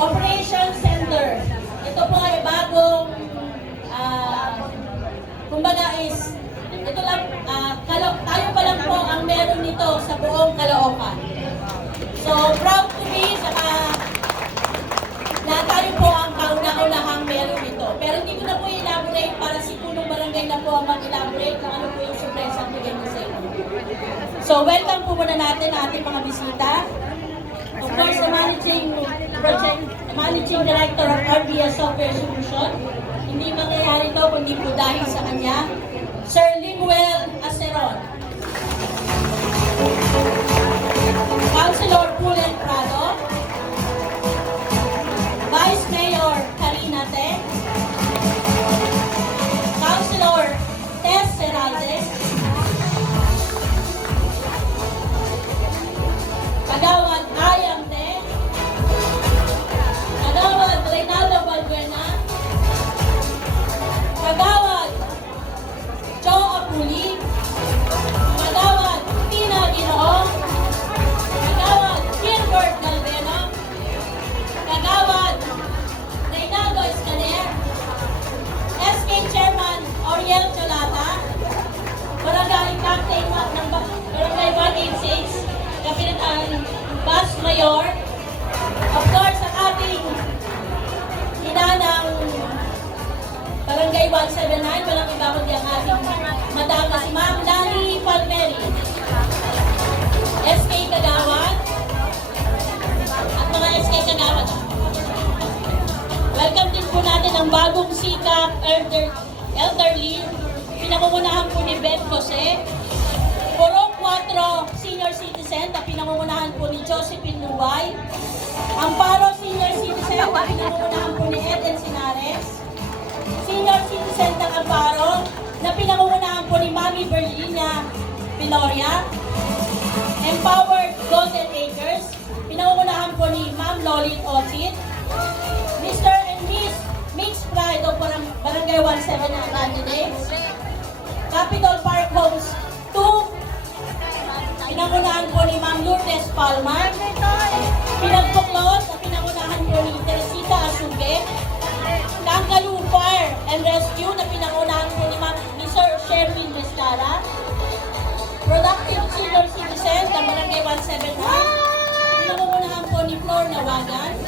Operation Center. Ito po ay bagong, kumbaga is, ito lang, tayo pa lang po ang meron nito sa buong Caloocan. So, proud to be, saka na tayo po ang kauna-unahang meron nito. Pero hindi ko na po elaborate para si Punong Barangay na po ang mag-elaborate kung ano po yung surprise ang bigay ko sa inyo. So, welcome po muna natin ang ating mga bisita. Of course, the Managing Director of RBS Software Solution. Hindi mangyayari ito kundi po dahil sa kanya, Sir Limuel Aceron. Councilor Pulen Prado. Vice Mayor Karina Te. Councilor Tess Serralde. Kagawad Ayang Te. Kagawad Reynaldo Balbuena. Kagawad Joe Apuli. Kagawad Tina Ginoong. Kagawad Gilbert Galveno. Kagawad Reynaldo Escaner. SK Chairman Oriel Cholata. Barangay Captain ng Barangay 186. Kapitan Bas Mayor. Of course, ang ating hinanang Barangay 179, walang iba kundi ang ating madama si Ma'am Lani Palmeri. SK Kagawad at mga SK Kagawad. Welcome din po natin ang bagong sikap elderly. Pinamumunahan po ni Beth Jose. Purong 4 senior citizen na pinamumunahan po ni Josephine Luway. Amparo senior citizen na pinamumunahan po ni Eden Sinares. Senior citizen ng Amparo na pinamumunahan po ni Mami Berlina Piloria. Empowered Golden Acres, pinamumunahan po ni Ma'am Lolit Osit. Mr. and Miss Mixed Pride of Barangay 17 ng candidates. Capitol Park Homes 2, pinangunahan po ni Ma'am Lourdes Palma. Pinagbuklod na pinangunahan po ni Teresita Asuge. Kangalu Fire and Rescue na pinangunahan po ni Sir Sherwin Restara. Productive Senior Citizen ng Barangay 179. Pinangunahan po ni Flor Nawagan.